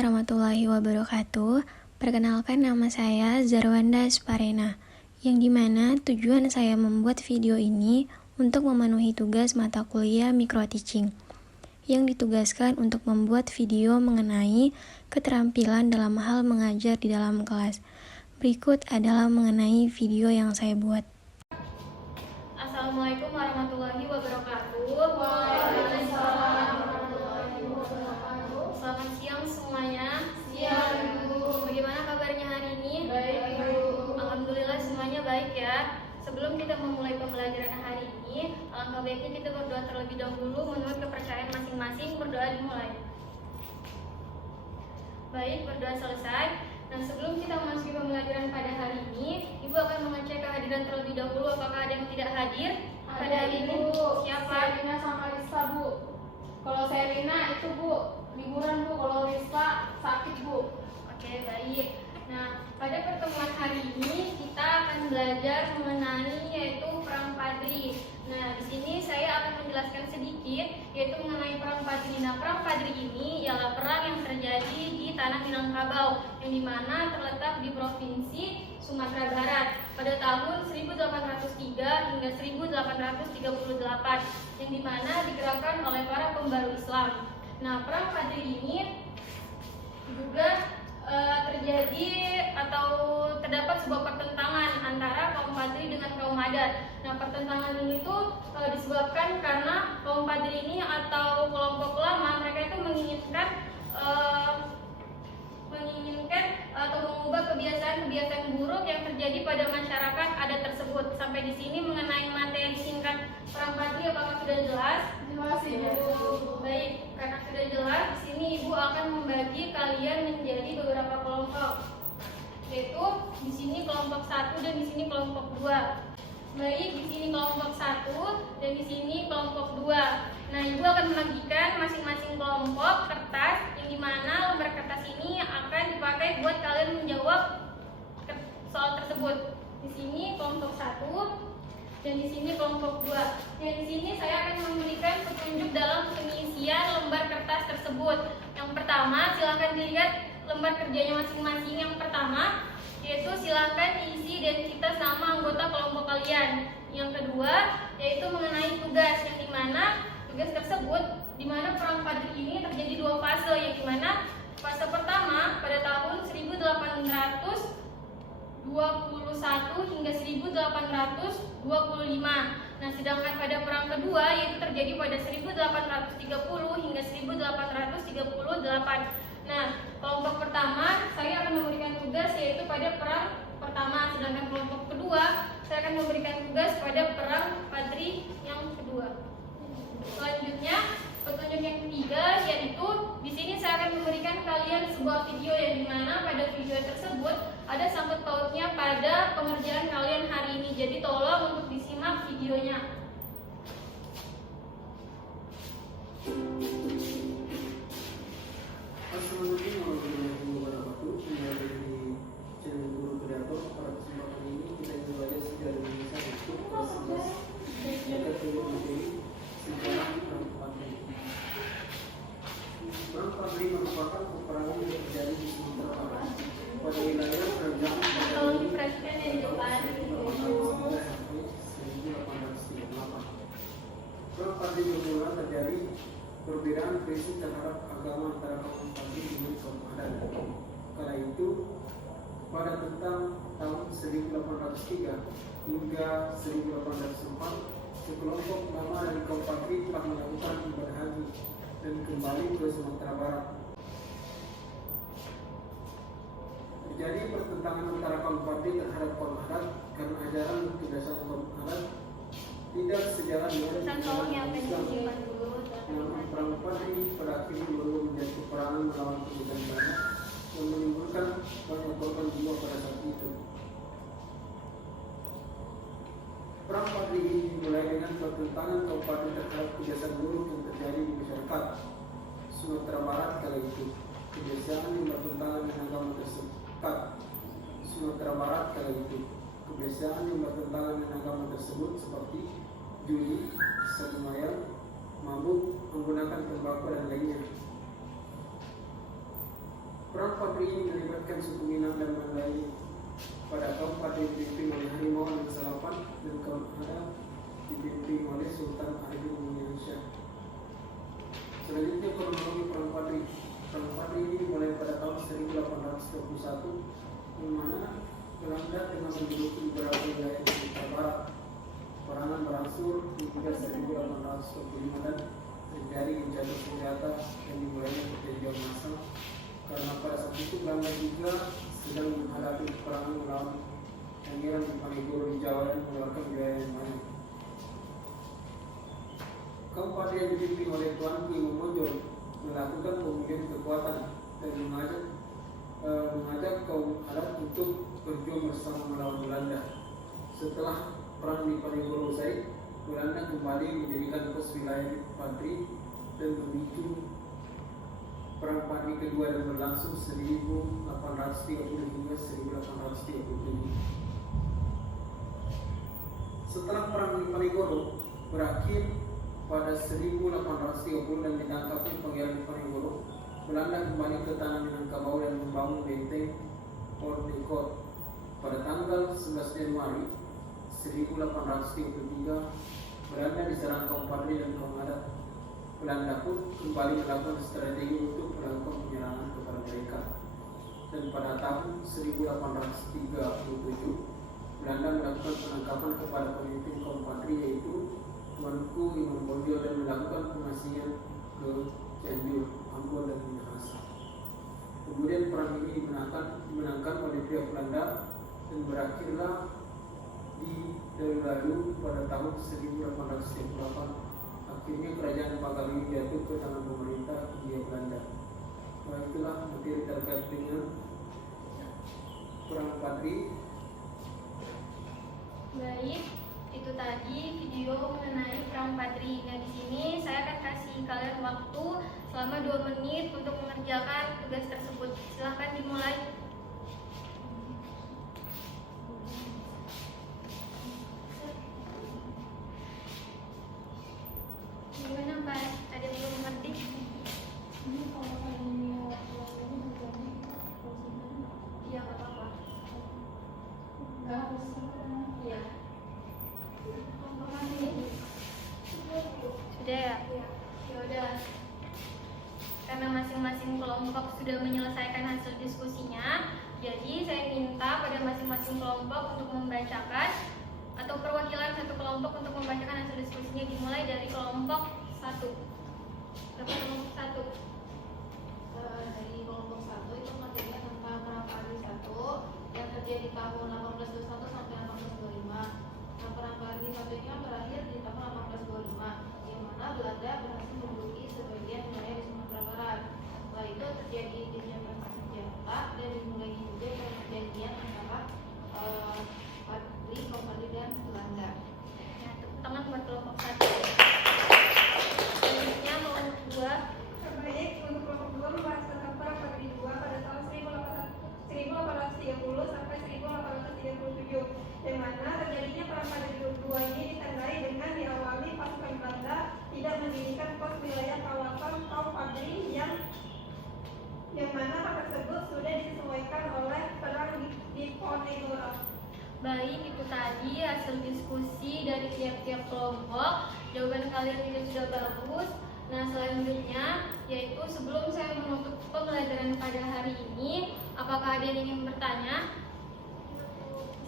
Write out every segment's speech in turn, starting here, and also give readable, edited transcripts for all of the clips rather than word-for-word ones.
warahmatullahi wabarakatuh. Perkenalkan, nama saya Zarwanda Sparena, yang dimana tujuan saya membuat video ini untuk memenuhi tugas mata kuliah micro-teaching, yang ditugaskan untuk membuat video mengenai keterampilan dalam hal mengajar di dalam kelas. Berikut adalah mengenai video yang saya buat. Assalamualaikum warahmatullahi wabarakatuh. Selamat siang semuanya. Siang, Bu. Bagaimana kabarnya hari ini? Baik, Bu. Alhamdulillah semuanya baik ya. Sebelum kita memulai pembelajaran hari ini, alangkah baiknya kita berdoa terlebih dahulu menurut kepercayaan masing-masing. Berdoa dimulai. Baik, berdoa selesai. Nah, sebelum kita memasuki pembelajaran pada hari ini, Ibu akan mengecek kehadiran terlebih dahulu. Apakah ada yang tidak hadir pada hari ini? Siapa? Serina sama Rizka, Bu. Kalau Serina itu, Bu, liburan, Bu. Kalau Rizka sakit, Bu. Oke, baik. Nah, pada pertemuan hari ini kita akan belajar mengenai yaitu perang Padri. Nah, di sini saya akan menjelaskan sedikit yaitu mengenai perang Padri. Nah, perang Padri ini ialah perang yang terjadi di tanah Minangkabau, yang dimana terletak di provinsi Sumatera Barat pada tahun 1803 hingga 1838, yang dimana digerakkan oleh para pembaru Islam. Nah, perang Padri ini juga terjadi atau terdapat sebuah pertentangan antara kaum Padri dengan kaum adat. Nah, pertentangan ini tuh disebabkan karena kaum Padri ini atau kelompok lama mereka itu menginginkan atau mengubah kebiasaan-kebiasaan buruk yang terjadi pada masyarakat adat tersebut. Sampai di sini mengenai materi singkat perang Padri, apakah sudah jelas? Jelas, Ibu. Baik, karena sudah jelas, di sini Ibu akan membagi kalian menjadi beberapa kelompok, yaitu di sini kelompok 1 dan di sini kelompok 2. Baik, di sini kelompok 1 dan di sini kelompok 2. Nah, Ibu akan membagikan masing-masing kelompok kertas, yang dimana lembar kertas ini akan dipakai buat kalian menjawab soal tersebut. Di sini kelompok 1 dan di sini kelompok 2. Dan di sini saya akan memberikan petunjuk dalam pengisian lembar kertas tersebut. Yang pertama, silakan dilihat lembar kerjanya masing-masing. Yang pertama, yaitu silakan isi identitas nama anggota kelompok kalian. Yang kedua, yaitu mengenai tugas, yang dimana tugas tersebut dimana perang Padri ini terjadi dua fase, yang dimana fase pertama pada tahun 1821 hingga 1825. Nah, sedangkan pada perang kedua yaitu terjadi pada 1830 hingga 1838. Nah, kelompok pertama saya akan memberikan tugas yaitu pada perang pertama, sedangkan kelompok kedua saya akan memberikan tugas pada perang Padri yang kedua. Selanjutnya, petunjuk yang ketiga yaitu di sini saya akan memberikan kalian sebuah video, yang dimana pada video tersebut ada sangkut pautnya pada pengerjaan kalian hari ini. Jadi tolong untuk disimak videonya. Assalamualaikum warahmatullahi wabarakatuh. Kembali di channel Guru Kreator. Pada kesempatan ini kita ingin belajar sejarah Indonesia untuk kelas 11 dekat dengan materi sejarah perang Padri. Perang Padri merupakan peperangan yang terjadi di Sumatera Barat pada wilayah kerajaan Tolong diperhatikan yang di depan. 1811 sampai 1838. Perang Padri bermula terjadi perbedaan prinsip terhadap agama antara kaum Padri dengan kaum adat. Kala itu, pada tentang tahun 1803 hingga 1804, sekelompok lama dari kaum Padri telah melakukan ibadah haji dan kembali ke Sumatera Barat. Terjadi pertentangan antara kaum Padri terhadap kaum adat karena ajaran dan kebiasaan kaum adat tidak sejalan dengan ajaran Islam. Namun perang Padri pada akhirnya berubah menjadi peperangan melawan penjajahan Barat yang menimbulkan banyak korban jiwa pada saat itu. Perang Padri ini dimulai dengan pertentangan kaum Padri terhadap kebiasaan buruk yang terjadi di masyarakat Sumatera Barat kala itu. Kebiasaan yang bertentangan dengan agama tersebut. Sumatera Barat kala itu. Kebiasaan yang bertentangan dengan agama tersebut seperti judi, semayang, mabuk, menggunakan tembakau dan lainnya. Perang Padri ini melibatkan suku Minang dan Mandai. Pada kaum Padri dipimpin oleh Harimau Negeri Salapan dan kaum Adat dipimpin oleh Sultan Aidil Indonesia. Selanjutnya kronologi Perang Padri. Perang Padri ini dimulai pada tahun 1821, di mana Belanda tengah menduduki beberapa wilayah di Sumatera Barat. Perangan berangsur hingga 1825 dan terjadi gencatan senjata yang dimulainya perjanjian massal, karena pada saat itu Belanda juga sedang menghadapi peperangan melawan Pangeran Diponegoro di Jawa dan mengeluarkan biaya yang banyak. Kaum Padri yang dipimpin oleh Tuanku Imam Bonjol melakukan pemulihan kekuatan dan mengajak kaum adat untuk berjuang bersama melawan Belanda. Setelah perang di Diponegoro usai, Belanda kembali mendirikan pos wilayah di Padri dan memicu Perang Padri kedua dan berlangsung 1830 hingga 1837. Setelah perang di Diponegoro berakhir pada 1830 dan ditangkapnya Pangeran Diponegoro, Belanda kembali ke tanah Minangkabau dan membangun benteng Fort de Court. Pada tanggal 11 Januari 1833, Belanda diserang kaum Padri dan kaum adat. Belanda pun kembali melakukan strategi untuk melakukan penyerangan kepada mereka. Dan pada tahun 1837, Belanda melakukan penangkapan kepada pemimpin kaum Padri yaitu Tuanku Imam Bonjol dan melakukan pengasingan ke Cianjur, Ambon dan Minahasa. Kemudian perang ini dimenangkan oleh pihak Belanda dan berakhirlah di Delulayu pada tahun 1838. Akhirnya kerajaan Pagaling jatuh ke tangan pemerintah Hindia Belanda. Nah, itulah materi terkait dengan Perang Padri. Baik, itu tadi video mengenai Perang Padri. Nah, di sini saya akan kasih kalian waktu selama 2 menit untuk mengerjakan tugas tersebut. Silahkan dimulai. Gimana Pak? Ada yang belum ngerti? Iya, nggak apa-apa. Iya. Sudah ya? Ya udah. Karena masing-masing kelompok sudah menyelesaikan hasil diskusinya, jadi saya minta pada masing-masing kelompok untuk membacakan atau perwakilan satu kelompok untuk membacakan hasil diskusinya, dimulai dari kelompok 1. Berapa kelompok 1? Dari kelompok 1 itu materinya tentang Perang Padri 1 yang terjadi tahun 1821 sampai 1825. Nah, Perang Padri 1 ini kan berakhir di tahun 1825, di mana Belanda berhasil menduduki sebagian wilayah di Sumatera Barat. Setelah itu terjadi gencatan senjata dan dimulainya juga perjanjian antara kaum Padri dan Belanda. Ya, tepuk tangan buat kelompok 1. Selanjutnya kelompok 2. Terbaik untuk kelompok 2 membahas tentang Perang Padri 2 pada tahun 1830 sampai 1837, di mana terjadinya Perang Padri 2 ini ditandai dengan diawali pasukan Belanda tidak mendirikan pos wilayah kawasan kaum Padri yang mana hal tersebut sudah disesuaikan oleh perang di Diponegoro. Baik, itu tadi hasil diskusi dari tiap-tiap kelompok. Jawaban kalian juga sudah bagus. Nah, selanjutnya yaitu sebelum saya menutup pembelajaran pada hari ini, apakah ada yang ingin bertanya?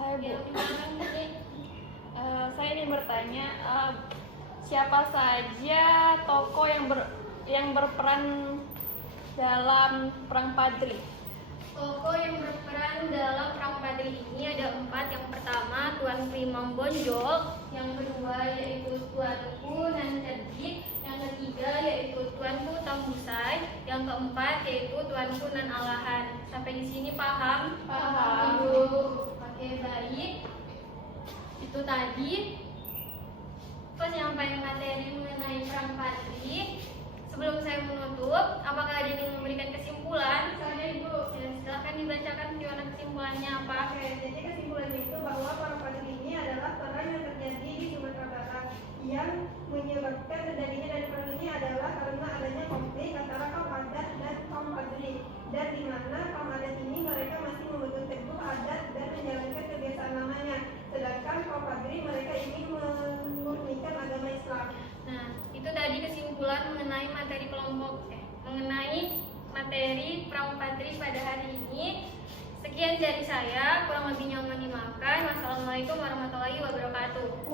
Saya Bu. Ya, silakan, Dek. Saya ingin bertanya, siapa saja tokoh yang berperan dalam Perang Padri? Tokoh yang berperan dalam Perang Padri ini ada 4. Yang pertama Tuanku Imam Bonjol, yang kedua yaitu Tuanku Nan Cerdik, yang ketiga yaitu Tuanku Tambusai, yang keempat yaitu Tuanku Nan Alahan. Sampai di sini paham? Paham. Oke, baik. Itu tadi penyampaian materi mengenai Perang Padri. Sebelum saya menutup, apakah ada yang ingin memberikan kesimpulan? Saya Ibu. Ya, silakan dibacakan gimana kesimpulannya apa? Oke, jadi kesimpulannya itu bahwa Perang Padri ini adalah perang yang terjadi di Sumatera Barat yang menyebabkan terjadinya dari perang ini adalah karena adanya konflik antara kaum adat dan kaum Padri, dan di mana mengenai materi Perang Padri pada hari ini. Sekian dari saya, kurang lebihnya mohon dimaafkan. Wassalamualaikum warahmatullahi wabarakatuh.